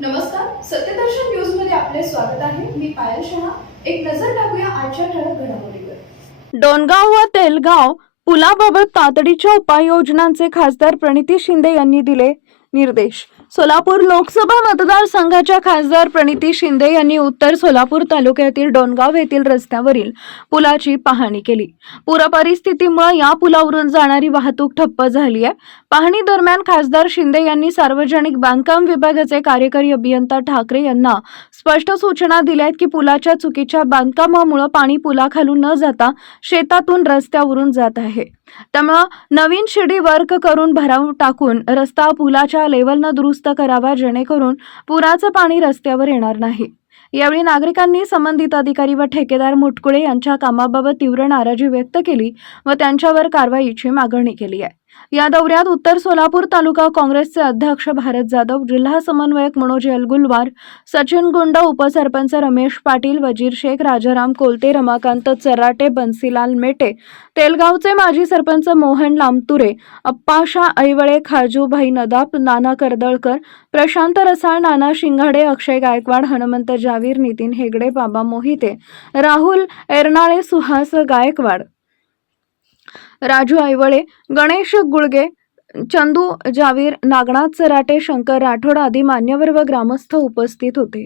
नमस्कार सत्यदर्शन न्यूजमध्ये आपले स्वागत आहे. मी पायल शहा. एक नजर टाकूया आजच्या ठळक घडामोडीवर. डोनगाव व तेलगाव पुलाबाबत तातडीच्या उपाययोजनांचे खासदार प्रणिती शिंदे यांनी दिले निर्देश. सोलापूर लोकसभा मतदारसंघाच्या खासदार प्रणिती शिंदे यांनी उत्तर सोलापूर तालुक्यातील डोनगाव येथील रस्त्यावरील पुलाची पाहणी केली. पूरपरिस्थितीमुळे या पुलावरून जाणारी वाहतूक ठप्प झाली आहे. पाहणी दरम्यान खासदार शिंदे यांनी सार्वजनिक बांधकाम विभागाचे कार्यकारी अभियंता ठाकरे यांना स्पष्ट सूचना दिल्या आहेत की पुलाच्या चुकीच्या बांधकामामुळे पाणी पुलाखालून न जाता शेतातून रस्त्यावरून जात आहे. त्यामुळं नवीन शिडी वर्क करून भराव टाकून रस्ता पुलाच्या लेवलनं दुरुस्त करावा जेणेकरून पुराचं पाणी रस्त्यावर येणार नाही. यावेळी नागरिकांनी संबंधित अधिकारी व ठेकेदार मुटकुळे यांच्या कामाबाबत तीव्र नाराजी व्यक्त केली व त्यांच्यावर कारवाईची मागणी केली आहे. या दौऱ्यात उत्तर सोलापूर तालुका काँग्रेसचे अध्यक्ष भारत जाधव जिल्हा समन्वयक मनोज यलगुलवार सचिन गुंड उपसरपंच रमेश पाटील वजीर शेख राजाराम कोलते रमाकांत चराटे बन्सीलाल मेटे तेलगावचे माजी सरपंच मोहन लामतुरे अप्पाशा ऐवळे खाजूभाई नदाप नाना कर्दळकर प्रशांत रसाळ नाना शिंगाडे अक्षय गायकवाड हनुमंत जावीर नितीन हेगडे बाबा मोहिते राहुल एरनाळे सुहास गायकवाड राजू ऐवळे गणेश गुळगे चंदू जावीर नागनाथ चराटे शंकर राठोड आदी मान्यवर व ग्रामस्थ उपस्थित होते.